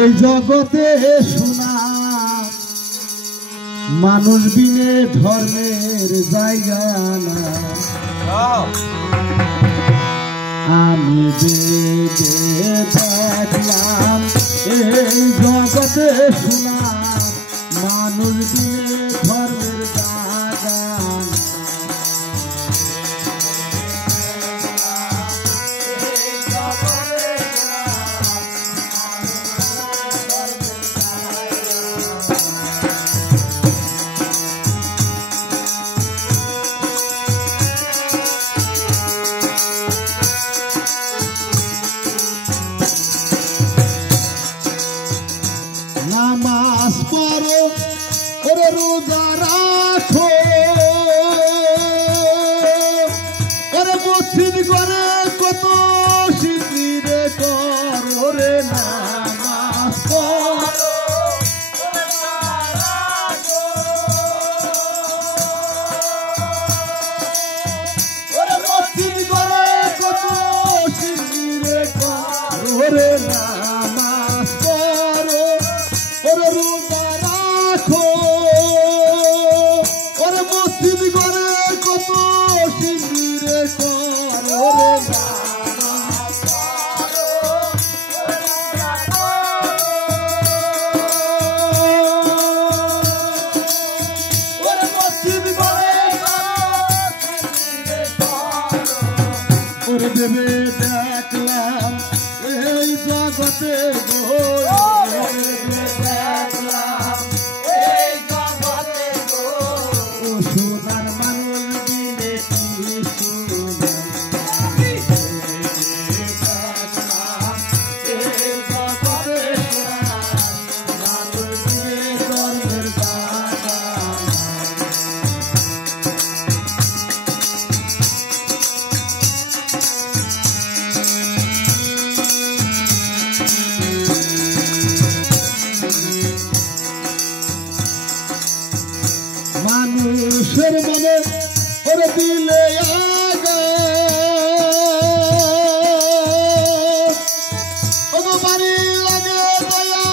এই জগতে শোনা মানুষ বিনে ধর্মের জায়গা না। আমি দেখলাম এই জগতে শোনা মানুষ বিনে ধর্মের জায়গা না। নামাজ পড়ো ওরে রোজা রাখো ওরে মসজিদ করে কত শিবিরে করো রে। নামাজ পড়ো ওরে মসজিদ করে কত শিবিরে করো রে। নামাজ পড়ো ওরে রোজা রাখো ওরে মসজিদ করে কত শিবিরে করো রে। নামাজ পড়ো ওরে মসজিদ করে ওরে ভেবে দেখলাম এই জগতে মানুষের মনে ওরে দিলে আগা ওগো বাড়ি লাগে দয়া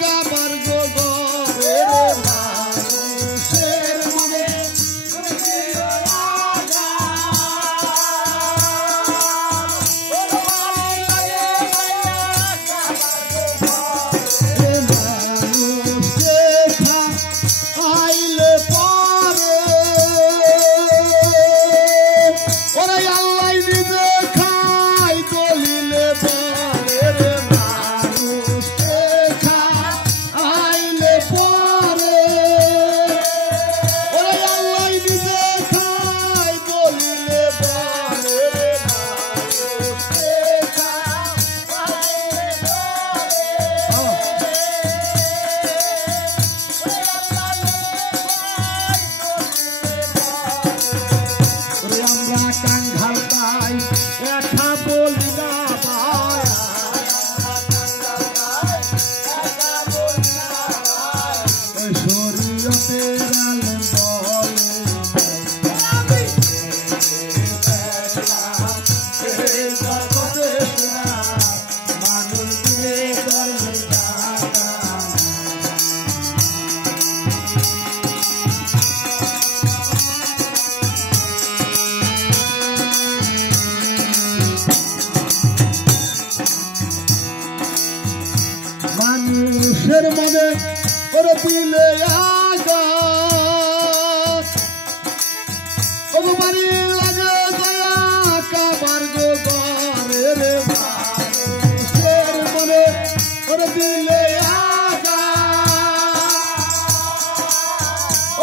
কাবার গো ঘরে। মানুষের মনে ওরে দিলে আগা ওগো বাড়ি লাগে দয়া কাবার গো ঘরে। মানুষ দেখা আইলে কাঙ্গাল তাই একা বলি না ভাই শরীয়তের আলেম বলে এই জগতে শোনা মানুষ বিনে ধর্মের জায়গা মানুষের মনে ওরে দিলে আগা ওগো বাড়ি লাগে দয়া কাবার গো ঘরে রে। মানুষের মনে ওরে দিলে আগা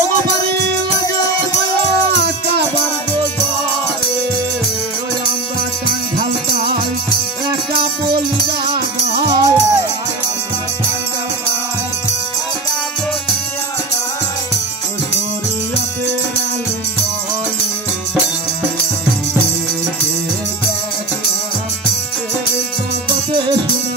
ওগো বাড়ি লাগে দয়া কাবার গো ঘরে। ওই আমরা কাঙ্গাল তাই একা বলি না ভাই শোনা